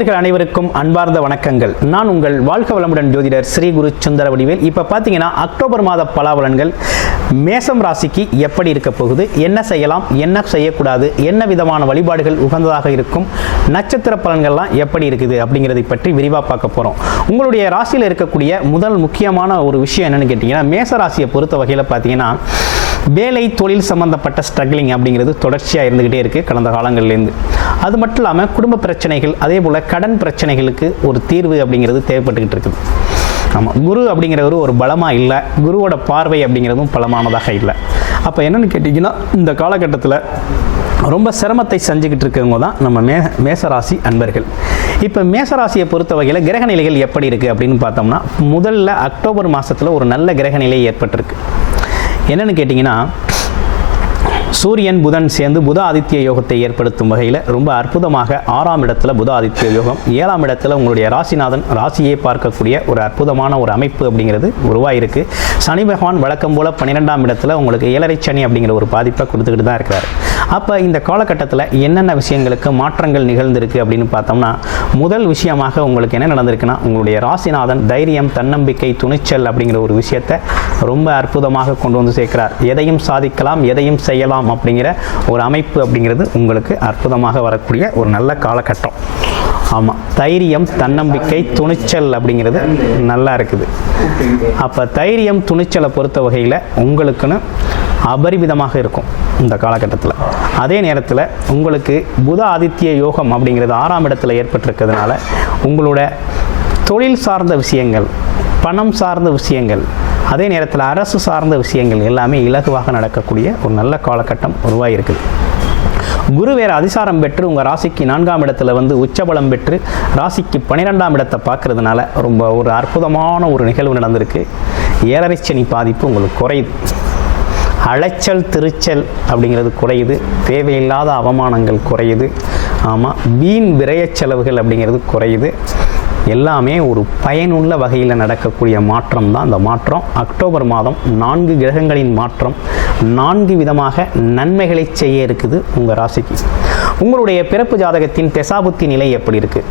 நேயர்கள் அனைவருக்கும் அன்பார்ந்த வணக்கங்கள். நான் உங்கள் வாழ்க வளமுடன் ஜோதிடர் ஸ்ரீ குரு சுந்தர வடிவேல் இப்போ பார்த்தீங்கன்னா அக்டோபர் மாத பலாபலன்கள் மேசம் ராசிக்கு எப்படி இருக்க போகுது? என்ன செய்யலாம்? என்ன செய்யக்கூடாது? என்ன விதமான வழிபாடுகள் உகந்ததாக இருக்கும்? நட்சத்திர பலன்கள்லாம் எப்படி இருக்குது அப்படிங்கிறதை பற்றி விரிவாக பார்க்க போகிறோம் உங்களுடைய ராசியில் இருக்கக்கூடிய முதல் முக்கியமான ஒரு விஷயம் என்னன்னு கேட்டிங்கன்னா மேச ராசியை பொறுத்த வகையில் பார்த்தீங்கன்னா வேலை தொழில் சம்பந்தப்பட்ட ஸ்ட்ரகிளிங் அப்படிங்கிறது தொடர்ச்சியாக இருந்துக்கிட்டே இருக்குது கடந்த காலங்கள்லேருந்து. அது மட்டும் இல்லாமல் குடும்ப பிரச்சனைகள் அதே போல் கடன் பிரச்சனைகளுக்கு ஒரு தீர்வு அப்படிங்கிறது தேவைப்பட்டுக்கிட்டு இருக்குது. ஆமாம் குரு அப்படிங்கிறவர் ஒரு பலமாக இல்லை. குருவோட பார்வை அப்படிங்கிறதும் பலமானதாக இல்லை. அப்போ என்னென்னு கேட்டிங்கன்னா இந்த காலகட்டத்தில் ரொம்ப சிரமத்தை செஞ்சுக்கிட்டு இருக்கவங்க தான் நம்ம மே மேசராசி அன்பர்கள். இப்போ மேசராசியை பொறுத்த வகையில் கிரக நிலைகள் எப்படி இருக்குது அப்படின்னு பார்த்தோம்னா முதல்ல அக்டோபர் மாதத்தில் ஒரு நல்ல கிரக நிலை ஏற்பட்டிருக்கு. என்னென்னு கேட்டிங்கன்னா சூரியன் புதன் சேர்ந்து புத ஆதித்ய யோகத்தை ஏற்படுத்தும் வகையில் ரொம்ப அற்புதமாக ஆறாம் இடத்துல புத ஆதித்ய யோகம் ஏழாம் இடத்துல உங்களுடைய ராசிநாதன் ராசியை பார்க்கக்கூடிய ஒரு அற்புதமான ஒரு அமைப்பு அப்படிங்கிறது உருவாயிருக்கு. சனி பகவான் வழக்கம் போல் பன்னிரெண்டாம் இடத்துல உங்களுக்கு ஏழரை சனி அப்படிங்கிற ஒரு பாதிப்பை கொடுத்துக்கிட்டு தான் இருக்கிறார். அப்போ இந்த காலகட்டத்தில் என்னென்ன விஷயங்களுக்கு மாற்றங்கள் நிகழ்ந்திருக்கு அப்படின்னு பார்த்தோம்னா முதல் விஷயமாக உங்களுக்கு என்ன நடந்திருக்குன்னா உங்களுடைய ராசிநாதன் தைரியம் தன்னம்பிக்கை துணிச்சல் அப்படிங்கிற ஒரு விஷயத்தை ரொம்ப அற்புதமாக கொண்டு வந்து சேர்க்கிறார். எதையும் சாதிக்கலாம் எதையும் செய்யலாம் அப்படிங்கிற ஒரு அமைப்பு அப்படிங்கிறது உங்களுக்கு அற்புதமாக வரக்கூடிய ஒரு நல்ல காலகட்டம். ஆமாம் தைரியம் தன்னம்பிக்கை துணிச்சல் அப்படிங்கிறது நல்லா இருக்குது. அப்போ தைரியம் துணிச்சலை பொறுத்த வகையில் உங்களுக்குன்னு அபரிமிதமாக இருக்கும் இந்த காலகட்டத்தில். அதே நேரத்தில் உங்களுக்கு புத ஆதித்ய யோகம் அப்படிங்கிறது ஆறாம் இடத்துல ஏற்பட்டிருக்கிறதுனால உங்களோட தொழில் சார்ந்த விஷயங்கள் பணம் சார்ந்த விஷயங்கள் அதே நேரத்தில் அரசு சார்ந்த விஷயங்கள் எல்லாமே இலகுவாக நடக்கக்கூடிய ஒரு நல்ல காலகட்டம் உருவாகிருக்குது குரு வேறு அதிசாரம் பெற்று உங்கள் ராசிக்கு நான்காம் இடத்துல வந்து உச்சபலம் பெற்று ராசிக்கு பன்னிரெண்டாம் இடத்தை பார்க்கறதுனால ரொம்ப ஒரு அற்புதமான ஒரு நிகழ்வு நடந்திருக்கு. ஏழரை சனி பாதிப்பு உங்களுக்கு குறையுது. அலைச்சல் திருச்சல் அப்படிங்கிறது குறையுது. தேவையில்லாத அவமானங்கள் குறையுது. ஆமாம் வீண் விரைய செலவுகள் அப்படிங்கிறது குறையுது. எல்லாமே ஒரு பயனுள்ள வகையில் நடக்கக்கூடிய மாற்றம் தான் இந்த மாற்றம். அக்டோபர் மாதம் நான்கு கிரகங்களின் மாற்றம். நான்கு விதமாக நன்மைகளை செய்ய இருக்குது உங்கள் ராசிக்கு. உங்களுடைய பிறப்பு ஜாதகத்தின் தெசாபுத்தி நிலை எப்படி இருக்குது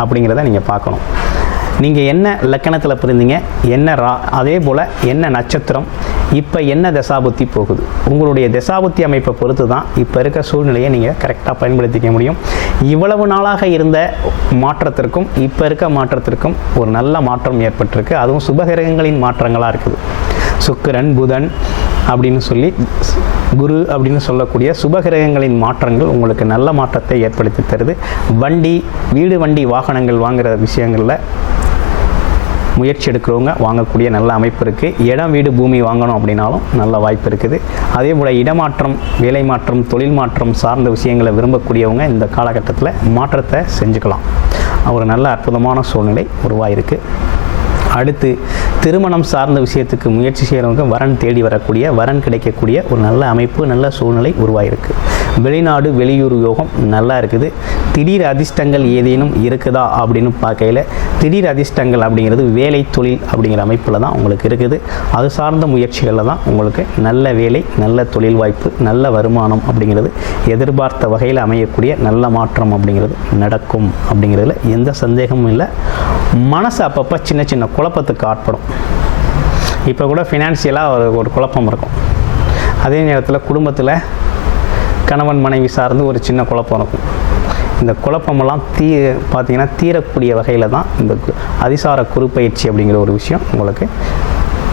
அப்படிங்கிறத நீங்கள் பார்க்கணும். நீங்கள் என்ன லக்கணத்தில் பிறந்தீங்க? என்ன ரா அதே போல் என்ன நட்சத்திரம்? இப்போ என்ன தசாபுத்தி போகுது? உங்களுடைய தசாபுத்தி அமைப்பை பொறுத்து தான் இப்போ இருக்க சூழ்நிலையை நீங்கள் கரெக்டாக பயன்படுத்திக்க முடியும். இவ்வளவு நாளாக இருந்த மாற்றத்திற்கும் இப்போ இருக்க மாற்றத்திற்கும் ஒரு நல்ல மாற்றம் ஏற்பட்டிருக்கு. அதுவும் சுபகிரகங்களின் மாற்றங்களாக இருக்குது. சுக்கிரன் புதன் அப்படின்னு சொல்லி குரு அப்படின்னு சொல்லக்கூடிய சுபகிரகங்களின் மாற்றங்கள் உங்களுக்கு நல்ல மாற்றத்தை ஏற்படுத்தி தருது. வண்டி வீடு வண்டி வாகனங்கள் வாங்குகிற விஷயங்களில் முயற்சி எடுக்கிறவங்க வாங்கக்கூடிய நல்ல அமைப்பு இருக்குது இடம் வீடு பூமி வாங்கணும் அப்படின்னாலும் நல்ல வாய்ப்பு இருக்குது. அதே போல் இடமாற்றம் வேலை மாற்றம் தொழில் மாற்றம் சார்ந்த விஷயங்களை விரும்பக்கூடியவங்க இந்த காலகட்டத்தில் மாற்றத்தை செஞ்சுக்கலாம். ஒரு நல்ல அற்புதமான சூழ்நிலை உருவாயிருக்கு. அடுத்து திருமணம் சார்ந்த விஷயத்துக்கு முயற்சி செய்கிறவங்க வரன் தேடி வரக்கூடிய வரன் கிடைக்கக்கூடிய ஒரு நல்ல அமைப்பு நல்ல சூழ்நிலை உருவாயிருக்கு. வெளிநாடு வெளியூர் யோகம் நல்லா இருக்குது. திடீர் அதிர்ஷ்டங்கள் ஏதேனும் இருக்குதா அப்படின்னு பார்க்கையில் திடீர் அதிர்ஷ்டங்கள் அப்படிங்கிறது வேலை தொழில் அப்படிங்கிற அமைப்பில் தான் உங்களுக்கு இருக்குது. அது சார்ந்த முயற்சிகளில் தான் உங்களுக்கு நல்ல வேலை நல்ல தொழில் வாய்ப்பு நல்ல வருமானம் அப்படிங்கிறது எதிர்பார்த்த வகையில் அமையக்கூடிய நல்ல மாற்றம் அப்படிங்கிறது நடக்கும் அப்படிங்கிறதுல எந்த சந்தேகமும் இல்லை. மனசு அப்பப்போ சின்ன சின்ன குழப்பத்துக்கு ஆட்படும். இப்போ கூட ஃபினான்சியலாக ஒரு ஒரு குழப்பம் இருக்கும். அதே நேரத்தில் குடும்பத்தில் கணவன் மனைவி சார்ந்து ஒரு சின்ன குழப்பம் இருக்கும். இந்த குழப்பமெல்லாம் தீ பார்த்தீங்கன்னா தீரக்கூடிய வகையில் தான் இந்த அதிசார குறுப்பயிற்சி அப்படிங்கிற ஒரு விஷயம் உங்களுக்கு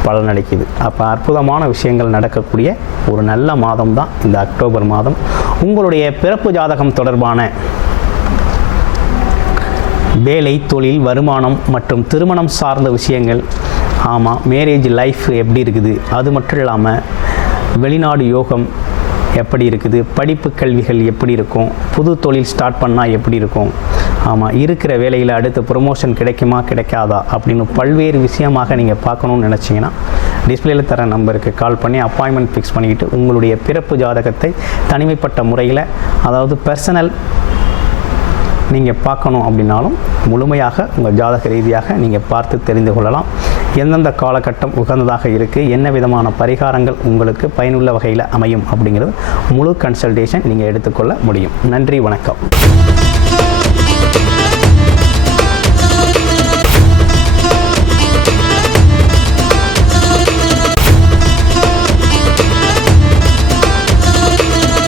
பலனளிக்குது. அப்போ அற்புதமான விஷயங்கள் நடக்கக்கூடிய ஒரு நல்ல மாதம் தான் இந்த அக்டோபர் மாதம். உங்களுடைய பிறப்பு ஜாதகம் தொடர்பான வேலை தொழில் வருமானம் மற்றும் திருமணம் சார்ந்த விஷயங்கள் ஆமாம் மேரேஜ் லைஃப் எப்படி இருக்குது? அது மட்டும் இல்லாமல் வெளிநாடு யோகம் எப்படி இருக்குது? படிப்பு கல்விகள் எப்படி இருக்கும்? புது தொழில் ஸ்டார்ட் பண்ணால் எப்படி இருக்கும்? ஆமாம் இருக்கிற வேலையில் அடுத்து ப்ரொமோஷன் கிடைக்குமா கிடைக்காதா? அப்படின்னு பல்வேறு விஷயமாக நீங்கள் பார்க்கணும்னு நினச்சிங்கன்னா டிஸ்பிளேல தர நம்பருக்கு கால் பண்ணி அப்பாயின்மெண்ட் ஃபிக்ஸ் பண்ணிக்கிட்டு உங்களுடைய பிறப்பு ஜாதகத்தை தனிமைப்பட்ட முறையில் அதாவது பர்சனல் நீங்கள் பார்க்கணும் அப்படின்னாலும் முழுமையாக உங்கள் ஜாதக ரீதியாக நீங்கள் பார்த்து தெரிந்து கொள்ளலாம். எந்தெந்த காலகட்டம் உகந்ததாக இருக்குது என்ன விதமான பரிகாரங்கள் உங்களுக்கு பயனுள்ள வகையில் அமையும் அப்படிங்கிறது முழு கன்சல்டேஷன் நீங்கள் எடுத்துக்கொள்ள முடியும். நன்றி வணக்கம்.